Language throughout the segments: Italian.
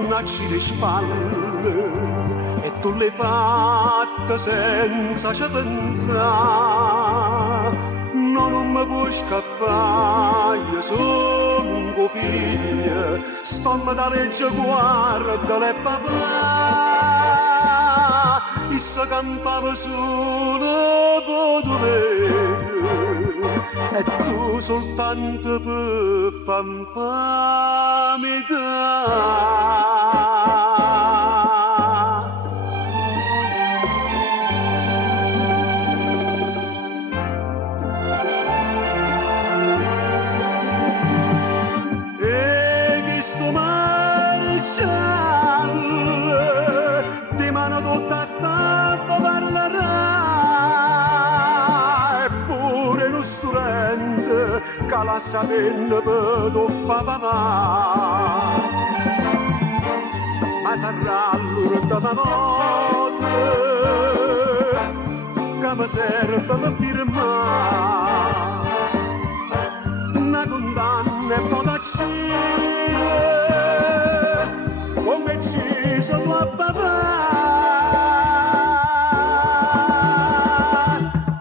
pennacci di spalle e tu l'hai fatta senza ci pensare. No, non mi puoi scappare, io sono un tuo figlio, sto da legge guarda le papà, e si campava solo per dovere, e tu soltanto per fanfamità. Di mano tutta stampa parlerà, eppure lo studente che la sapendo per tuo papà. Ma sarà l'ultima volta che mi serve per firmare una condanna e poi come ci sono a papà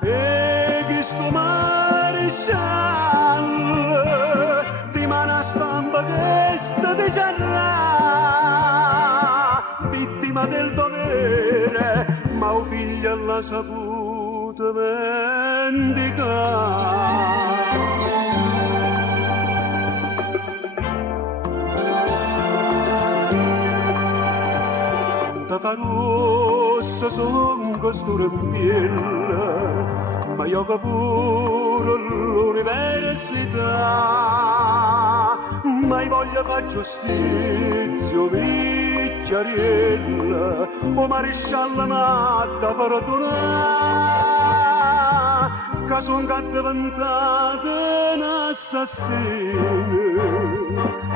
e che sto maresciallo di mano stampa che sta di giarra, vittima del dovere, ma o figlia l'ha saputo vendicare. Fa rossa son costura in piel, ma io pure l'università, mai voglio fare giustizia, picchiariella, o marescialla matta perdonare, che son diventato un assassino,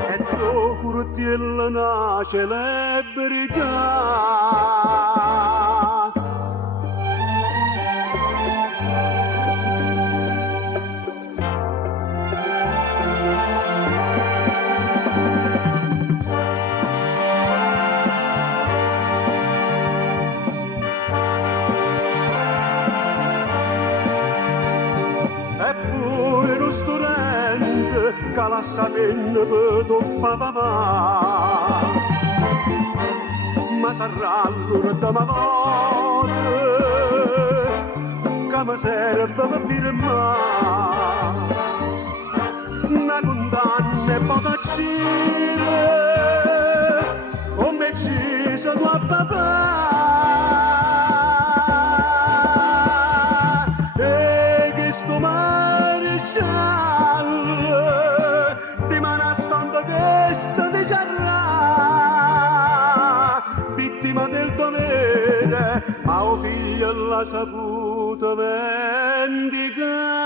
e tu curtiella una celebrità. Eppure lo studente che la sapendo per tuo papà, ma sarà l'ultima volta che mi serve per firmare una condanna e poi tacire come ucciso tuo papà. Sto maresciallo di mano stampa che sta di giarra, vittima del dovere, ma o figlio l'ha saputo vendicare.